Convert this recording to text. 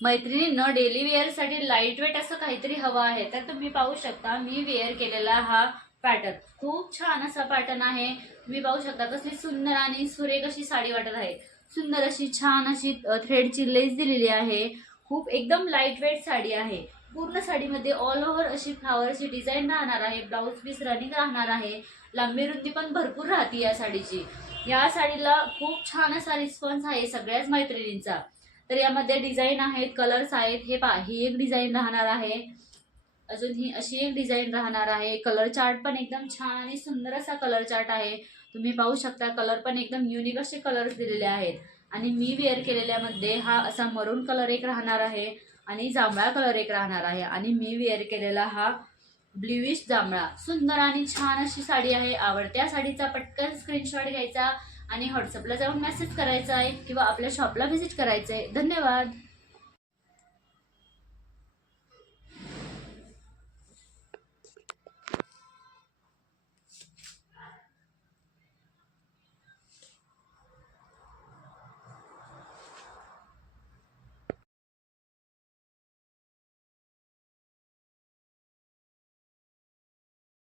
मैत्रिणींनो, daily wear साठी light weight असं काहीतरी हवं आहे, तर तुम्ही पाहू शकता मी वेअर केलेला हा पॅटर्न खूप छान असा पॅटर्न आहे। तुम्ही पाहू शकता कसली सुंदर आणि सुरेख अशी साडी वाटत आहे। सुंदर अशी छान अशी थ्रेडची लेस दिलेली आहे। खूप एकदम लाईट वेट साडी आहे। पूर्ण साडीमध्ये ऑल ओव्हर अशी फ्लावरची डिझाईन राहणार आहे। ब्लाऊज पीस रनिंग राहणार आहे। लांबी रुंदी पण भरपूर राहते या साडीची। या साडीला खूप छान असा रिस्पॉन्स आहे सगळ्याच मैत्रिणींचा। तर यामध्ये डिझाईन आहेत, कलर्स आहेत। हे पहा, ही एक डिझाईन राहणार आहे, अजून ही अशी एक डिझाईन राहणार आहे। कलर चार्ट पण एकदम छान आणि सुंदर असा कलर चार्ट आहे। तुम्ही पाहू शकता कलर पण एकदम युनिक असे कलर्स दिलेले आहेत। आणि मी वेअर केलेल्यामध्ये हा असा मरून कलर एक राहणार आहे आणि जांभळा कलर एक राहणार आहे। आणि मी वेअर केलेला हा ब्ल्यूइश जांभळा। सुंदर आणि छान अशी साडी आहे। आवडत्या साडीचा पटकन स्क्रीनशॉट घ्यायचा आणि व्हॉट्सअपला जाऊन मेसेज करायचा आहे किंवा आपल्या शॉपला व्हिजिट करायचं आहे। धन्यवाद।